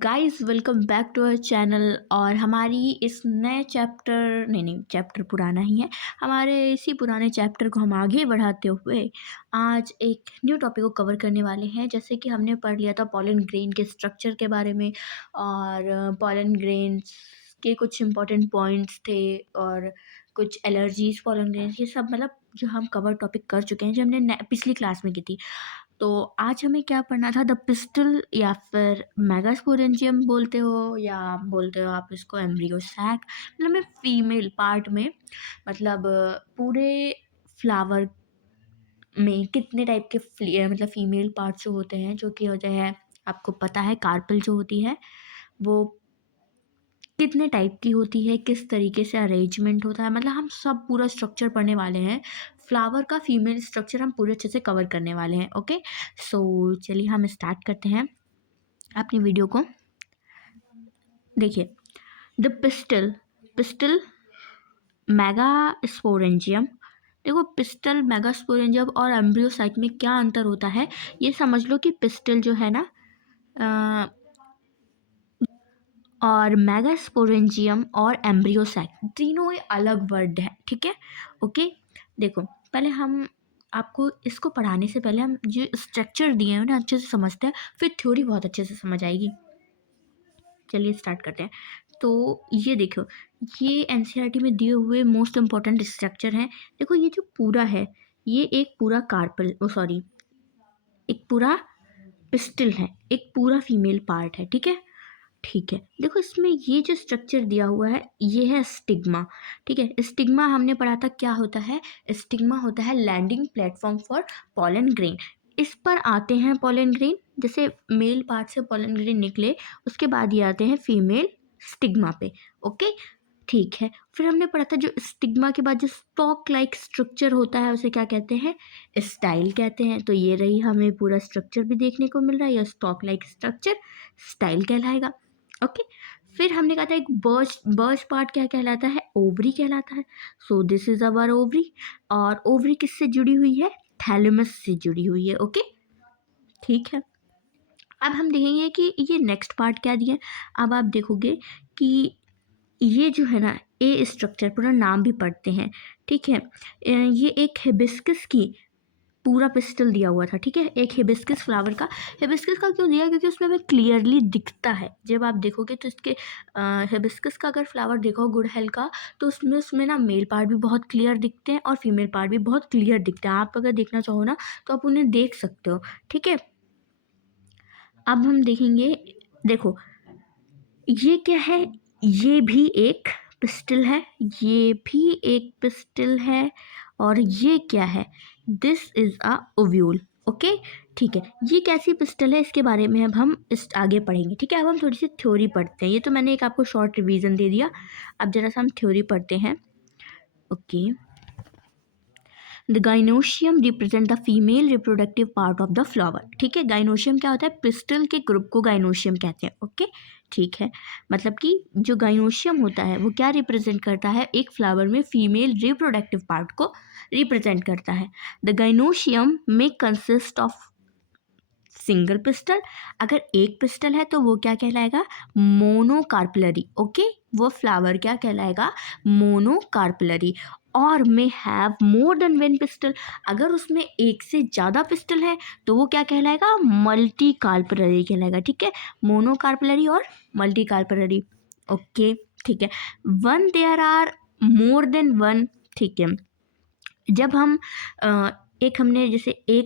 Guys welcome back to our channel. और हमारी इस नए चैप्टर नहीं चैप्टर पुराना ही है। हमारे इसी पुराने चैप्टर को हम आगे बढ़ाते हुए आज एक न्यू टॉपिक को कवर करने वाले हैं। जैसे कि हमने पढ़ लिया था पॉलन ग्रेन के स्ट्रक्चर के बारे में, और पॉलन ग्रेन्स के कुछ इंपॉर्टेंट पॉइंट्स थे और कुछ एलर्जीज पॉलन ग्रेन्स, ये सब मतलब जो हम कवर टॉपिक कर चुके हैं, जो हमने पिछली क्लास में की थी। तो आज हमें क्या पढ़ना था, द पिस्टल या फिर मेगास्पोरेंजियम बोलते हो या बोलते हो आप इसको एम्ब्रियो सैक। मतलब मैं फीमेल पार्ट में, मतलब पूरे फ्लावर में कितने टाइप के मतलब फीमेल पार्ट जो होते हैं, जो कि होते हैं आपको पता है कार्पल जो होती है वो कितने टाइप की होती है, किस तरीके से अरेंजमेंट होता है, मतलब हम सब पूरा स्ट्रक्चर पढ़ने वाले हैं। फ्लावर का फीमेल स्ट्रक्चर हम पूरे अच्छे से कवर करने वाले हैं। ओके, सो चलिए हम स्टार्ट करते हैं अपनी वीडियो को। देखिए, द पिस्टल पिस्टल मेगास्पोरेंजियम। देखो, पिस्टल मेगास्पोरेंजियम और एम्ब्रियोसाइट में क्या अंतर होता है, ये समझ लो कि पिस्टल जो है ना और मेगास्पोरेंजियम और एम्ब्रियोसाइट तीनों ही अलग वर्ड है, ठीक है। ओके, देखो पहले हम आपको इसको पढ़ाने से पहले हम जो स्ट्रक्चर दिए हैं ना अच्छे से समझते हैं, फिर थ्योरी बहुत अच्छे से समझ आएगी। चलिए स्टार्ट करते हैं। तो ये देखो, ये एनसीईआरटी में दिए हुए मोस्ट इम्पॉर्टेंट स्ट्रक्चर हैं। देखो, ये जो पूरा है ये एक पूरा कार्पल सॉरी एक पूरा पिस्टल है, एक पूरा फीमेल पार्ट है, ठीक है। ठीक है, देखो इसमें ये जो स्ट्रक्चर दिया हुआ है ये है स्टिग्मा। ठीक है, स्टिग्मा हमने पढ़ा था क्या होता है। स्टिग्मा होता है landing platform for pollen grain. इस पर आते हैं पॉलन ग्रेन, जैसे मेल पार्ट से पॉलन ग्रेन निकले उसके बाद ये आते हैं फीमेल स्टिग्मा पे। ओके, ठीक है। फिर हमने पढ़ा था जो स्टिग्मा के बाद जो स्टॉक लाइक स्ट्रक्चर होता है उसे क्या कहते हैं, स्टाइल कहते हैं। तो ये रही, हमें पूरा स्ट्रक्चर भी देखने को मिल रहा है, यह स्टॉक लाइक स्ट्रक्चर स्टाइल कहलाएगा। ओके, फिर हमने कहा था एक बर्च बर्च पार्ट क्या कहलाता है, ओवरी कहलाता है। So this is our ovary, और ओवरी किससे जुड़ी हुई है, थैलेमस से जुड़ी हुई है। ओके, ठीक है। अब हम देखेंगे कि ये नेक्स्ट पार्ट क्या दिया। अब आप देखोगे कि ये जो है ना ए स्ट्रक्चर, पूरा नाम भी पढ़ते हैं, ठीक है। ये एक हिबिस्कस की पूरा पिस्टल दिया हुआ था, ठीक है, एक हिबिस्कस फ्लावर का। हिबिस्कस का क्यों दिया, क्योंकि उसमें हमें क्लियरली दिखता है। जब आप देखोगे तो इसके हिबिस्कस का अगर फ्लावर देखो गुड़हल का, तो उसमें ना मेल पार्ट भी बहुत क्लियर दिखते हैं और फीमेल पार्ट भी बहुत क्लियर दिखते हैं। आप अगर देखना चाहो ना तो आप उन्हें देख सकते हो, ठीक है। अब हम देखेंगे, देखो ये क्या है, ये भी एक पिस्टल है, ये भी एक पिस्टल है, और ये क्या है, this is a ovule. Okay, ठीक है। ये कैसी पिस्टल है इसके बारे में अब हम इस आगे पढ़ेंगे, ठीक है। अब हम थोड़ी सी थ्योरी पढ़ते हैं, ये तो मैंने एक आपको शॉर्ट रिवीजन दे दिया। अब जरा सा हम थ्योरी पढ़ते हैं। Okay, the gynoecium represent the female reproductive part of the flower. ठीक है, गाइनोशियम क्या होता है, पिस्टल के ग्रुप को गाइनोशियम कहते हैं। ओके, ठीक है। मतलब कि जो गाइनोशियम होता है वो क्या रिप्रेजेंट करता है, एक फ्लावर में फीमेल रिप्रोडक्टिव पार्ट को रिप्रेजेंट करता है। द गाइनोशियम में कंसिस्ट ऑफ सिंगल पिस्टल। अगर एक पिस्टल है तो वो क्या कहलाएगा, मोनोकार्पलरी। ओके, वो फ्लावर क्या कहलाएगा, मोनोकार्पलरी। और may have more than one pistol, अगर उसमें एक से ज़्यादा पिस्टल है तो वो क्या कहलाएगा, मल्टी कार्पलरी कहलाएगा। ठीक है, मोनोकार्पलरी और मल्टी कार्पलरी। ओके, ठीक है। One there are more than one, ठीक है। जब हम एक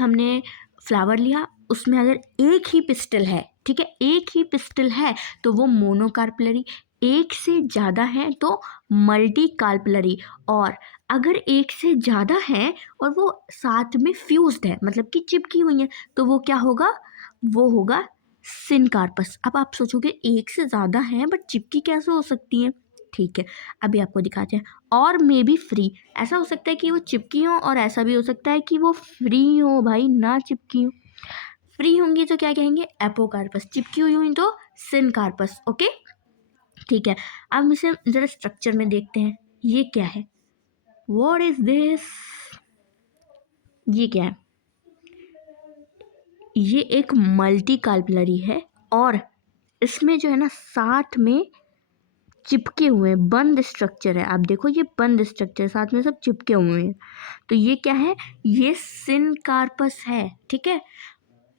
हमने फ्लावर लिया, उसमें अगर एक ही पिस्टल है, ठीक है, एक ही पिस्टल है तो वो मोनोकार्पलरी, एक से ज़्यादा है तो मल्टी कार्पलरी, और अगर एक से ज़्यादा है और वो साथ में फ्यूज्ड है, मतलब कि चिपकी हुई है, तो वो क्या होगा, वो होगा सिनकार्पस। अब आप सोचोगे एक से ज़्यादा है बट चिपकी कैसे हो सकती है, ठीक है, अभी आपको दिखाते हैं। और मे बी फ्री, ऐसा हो सकता है कि वो चिपकी हो और ऐसा भी हो सकता है कि वो फ्री हो, भाई ना चिपकी हो। फ्री होंगी तो क्या कहेंगे, एपोकार्पस, चिपकी हुई हुई तो सिनकार्पस। ओके, ठीक है। अब इसे जरा स्ट्रक्चर में देखते हैं, ये क्या है, व्हाट इज दिस, ये क्या है, ये एक मल्टी कार्पलरी है और इसमें जो है ना साथ में चिपके हुए हैं, बंद स्ट्रक्चर है। आप देखो ये बंद स्ट्रक्चर साथ में सब चिपके हुए हैं। तो ये क्या है, ये सिनकार्पस है, ठीक है।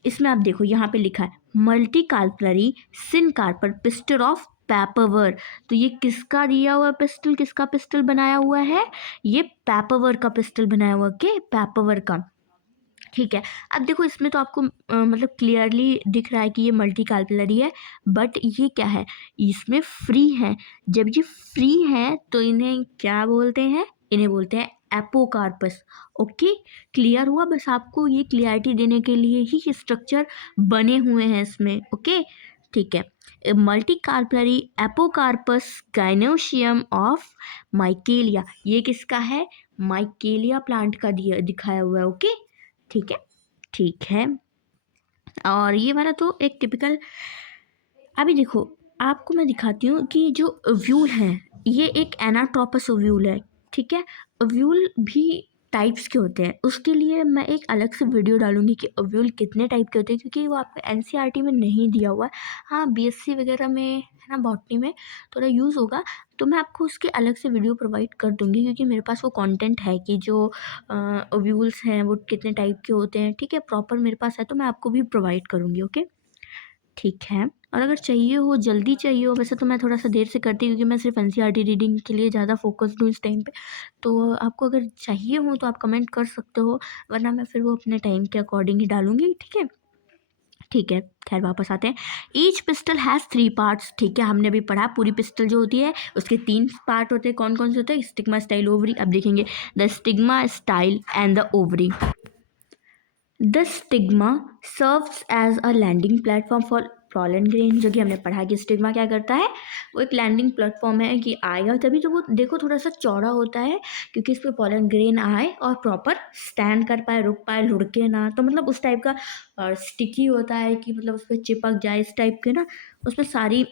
इसमें आप देखो यहाँ पे लिखा है multi carpellary syncarpous pistil of Papaver. तो ये किसका दिया हुआ पिस्टल, किसका पिस्टल बनाया हुआ है, ये पैपावर का पिस्टल बनाया हुआ, के पैपावर का, ठीक है। अब देखो इसमें तो आपको मतलब क्लियरली दिख रहा है कि ये मल्टी कार्पलरी है, बट ये क्या है, इसमें फ्री है। जब ये फ्री है तो इन्हें क्या बोलते हैं, इन्हें बोलते हैं एपोकार्पस। ओके, क्लियर हुआ, बस आपको ये क्लियरिटी देने के लिए ही स्ट्रक्चर बने हुए हैं इसमें। ओके, ठीक है। Multi carpellary apocarpous gynoecium of Michelia, ये किसका है, माइकेलिया प्लांट का दिया दिखाया हुआ है। ओके, ठीक है, ठीक है। और ये वाला तो एक टिपिकल, अभी देखो आपको मैं दिखाती हूँ कि जो ओव्यूल है ये एक एनाट्रोपस ओव्यूल है, ठीक है। ओव्यूल भी टाइप्स के होते हैं, उसके लिए मैं एक अलग से वीडियो डालूंगी कि ओव्यूल कितने टाइप के होते हैं, क्योंकि वो आपको एनसीईआरटी में नहीं दिया हुआ है। हाँ, बीएससी वगैरह में है ना, बॉटनी में थोड़ा यूज़ होगा, तो मैं आपको उसके अलग से वीडियो प्रोवाइड कर दूंगी, क्योंकि मेरे पास वो कंटेंट है कि जो ओव्यूल्स हैं वो कितने टाइप के होते हैं, ठीक है, प्रॉपर मेरे पास है, तो मैं आपको भी प्रोवाइड करूँगी। ओके, ठीक है। और अगर चाहिए हो, जल्दी चाहिए हो, वैसे तो मैं थोड़ा सा देर से करती हूँ क्योंकि मैं सिर्फ एनसीईआरटी रीडिंग के लिए ज़्यादा फोकस्ड हूँ इस टाइम पे। तो आपको अगर चाहिए हो तो आप कमेंट कर सकते हो, वरना मैं फिर वो अपने टाइम के अकॉर्डिंग ही डालूंगी, ठीक है, ठीक है। खैर वापस आते हैं। ईच पिस्टल हैज़ 3 पार्ट्स, ठीक है, हमने अभी पढ़ा पूरी पिस्टल जो होती है उसके 3 पार्ट होते हैं। कौन कौन से होते हैं, स्टिग्मा, स्टाइल, ओवरी। अब देखेंगे the stigma, style and the ovary. The stigma serves as a landing platform for pollen grain, जो कि हमने पढ़ा कि स्टिग्मा क्या करता है, वो एक लैंडिंग प्लेटफॉर्म है कि आएगा तभी तो वो देखो थोड़ा सा चौड़ा होता है, क्योंकि इस पर पॉलन ग्रेन आए और प्रॉपर स्टैंड कर पाए, रुक पाए, लुढ़के ना, तो मतलब उस टाइप का। और स्टिकी होता है कि मतलब उस पर चिपक जाए, इस टाइप के ना, उसमें सारी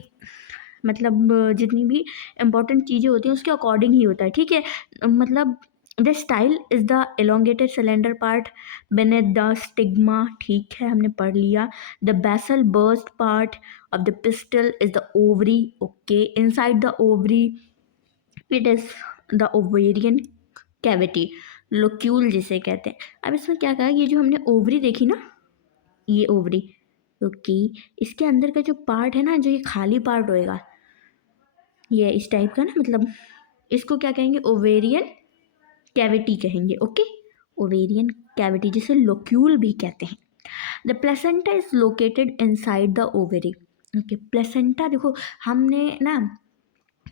मतलब जितनी भी इम्पोर्टेंट चीज़ें होती हैं उसके अकॉर्डिंग ही होता है, ठीक है। मतलब the style is the elongated cylinder part beneath the stigma, ठीक है, हमने पढ़ लिया। The basal burst part of the pistil is the ovary, okay, inside the ovary it is the ovarian cavity, locule जिसे कहते हैं। अब इसमें क्या कहा, ये जो हमने ओवरी देखी ना, ये ओवरी, ओके, इसके अंदर का जो पार्ट है ना, जो ये खाली पार्ट होएगा, ये इस टाइप का ना, मतलब इसको क्या कहेंगे, ओवेरियन कैविटी कहेंगे। ओके, ओवेरियन कैविटी जिसे लोक्यूल भी कहते हैं। The placenta is located inside the ovary. Okay, placenta देखो हमने ना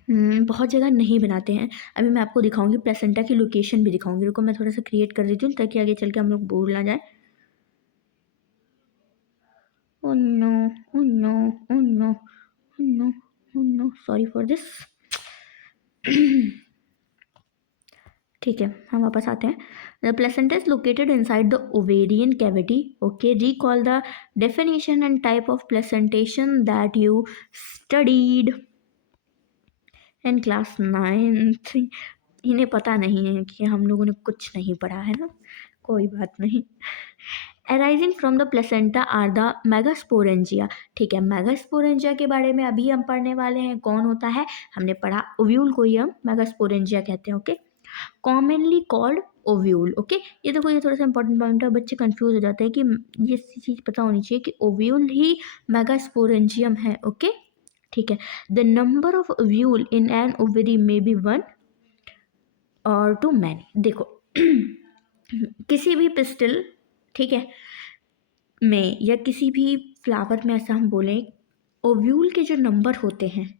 बहुत जगह नहीं बनाते हैं, अभी मैं आपको दिखाऊंगी प्लेसेंटा की लोकेशन भी दिखाऊंगी। रुको मैं थोड़ा सा क्रिएट कर देती हूँ ताकि आगे चल के हम लोग भूल ना जाए। Oh no, oh no, oh no, oh no, oh no, sorry for this. ठीक है, हम वापस आते हैं। The placenta is located inside the ovarian cavity. Okay, recall the definition and type of placentation that you studied in class 9th। इन्हें पता नहीं है कि हम लोगों ने कुछ नहीं पढ़ा है ना, कोई बात नहीं। Arising from the placenta are the megasporangia, ठीक है, मेगास्पोरेंजिया के बारे में अभी हम पढ़ने वाले हैं। कौन होता है, हमने पढ़ा ओव्यूल को ही हम मेगास्पोरेंजिया कहते हैं। Okay, commonly called ovule. Okay, ये देखो ये थोड़ा सा इंपॉर्टेंट पॉइंट है, बच्चे कंफ्यूज हो जाते हैं कि ये चीज़ पता होनी चाहिए कि ओव्यूल ही मेगास्पोरेंजियम है। ओके, ठीक है। The number of ovule in an ovary may be 1 और 2 मैनी। देखो किसी भी पिस्टल, ठीक है, में या किसी भी फ्लावर में ऐसा हम बोलें, ओव्यूल के जो नंबर होते हैं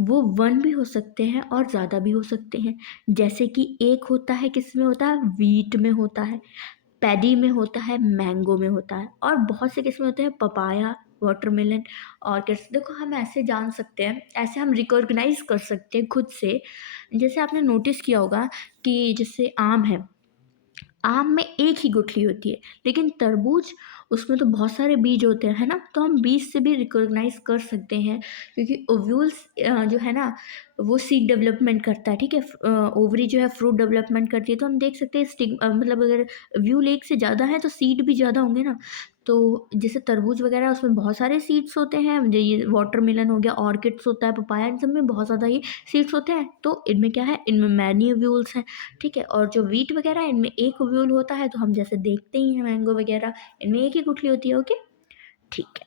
वो 1 भी हो सकते हैं और ज़्यादा भी हो सकते हैं। जैसे कि एक होता है, किस में होता है, वीट में होता है, पैडी में होता है, मैंगो में होता है, और बहुत से किस्में होते हैं, पपाया, वाटरमेलन। और कैसे देखो हम ऐसे जान सकते हैं, ऐसे हम रिकॉग्नाइज कर सकते हैं खुद से। जैसे आपने नोटिस किया होगा कि जैसे आम है, आम में एक ही गुठली होती है, लेकिन तरबूज उसमें तो बहुत सारे बीज होते हैं, है ना, तो हम बीज से भी रिकॉग्नाइज कर सकते हैं, क्योंकि ओव्यूल्स जो है ना वो सीड डेवलपमेंट करता है, ठीक है। ओवरी जो है फ्रूट डेवलपमेंट करती है, तो हम देख सकते हैं मतलब अगर व्यूल एक से ज़्यादा है तो सीड भी ज़्यादा होंगे ना, तो जैसे तरबूज वगैरह उसमें बहुत सारे सीड्स होते हैं, ये वाटरमेलन हो गया, ऑर्किड्स होता है, पपाया, इन सब में बहुत ज़्यादा ये सीड्स होते हैं। तो इनमें क्या है, इनमें मैनी ओव्यूल्स हैं, ठीक है। और जो व्हीट वगैरह है इनमें एक ओव्यूल होता है। तो हम जैसे देखते ही हैं मैंगो वगैरह, इनमें एक ही गुठली होती है। ओके, ठीक है।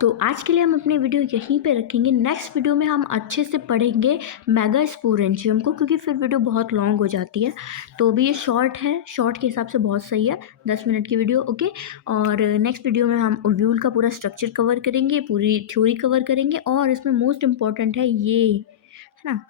तो आज के लिए हम अपनी वीडियो यहीं पे रखेंगे। नेक्स्ट वीडियो में हम अच्छे से पढ़ेंगे मेगास्पोरेंजियम को, क्योंकि फिर वीडियो बहुत लॉन्ग हो जाती है। तो अभी ये शॉर्ट है, शॉर्ट के हिसाब से बहुत सही है, 10 मिनट की वीडियो। ओके, और नेक्स्ट वीडियो में हम ओव्यूल का पूरा स्ट्रक्चर कवर करेंगे, पूरी थ्योरी कवर करेंगे, और इसमें मोस्ट इम्पॉर्टेंट है ये, है ना,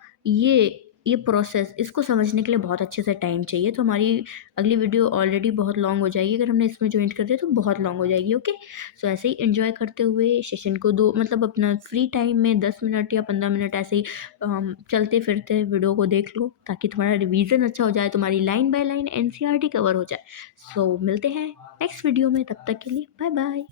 ये प्रोसेस, इसको समझने के लिए बहुत अच्छे से टाइम चाहिए। तो हमारी अगली वीडियो ऑलरेडी बहुत लॉन्ग हो जाएगी, अगर हमने इसमें ज्वाइन कर दिया तो बहुत लॉन्ग हो जाएगी। ओके, सो ऐसे ही एंजॉय करते हुए सेशन को दो, मतलब अपना फ्री टाइम में 10 मिनट या 15 मिनट ऐसे ही चलते फिरते वीडियो को देख लो, ताकि तुम्हारा रिवीजन अच्छा हो जाए, तुम्हारी line by line NCERT cover हो जाए। सो मिलते हैं नेक्स्ट वीडियो में, तब तक के लिए बाय बाय।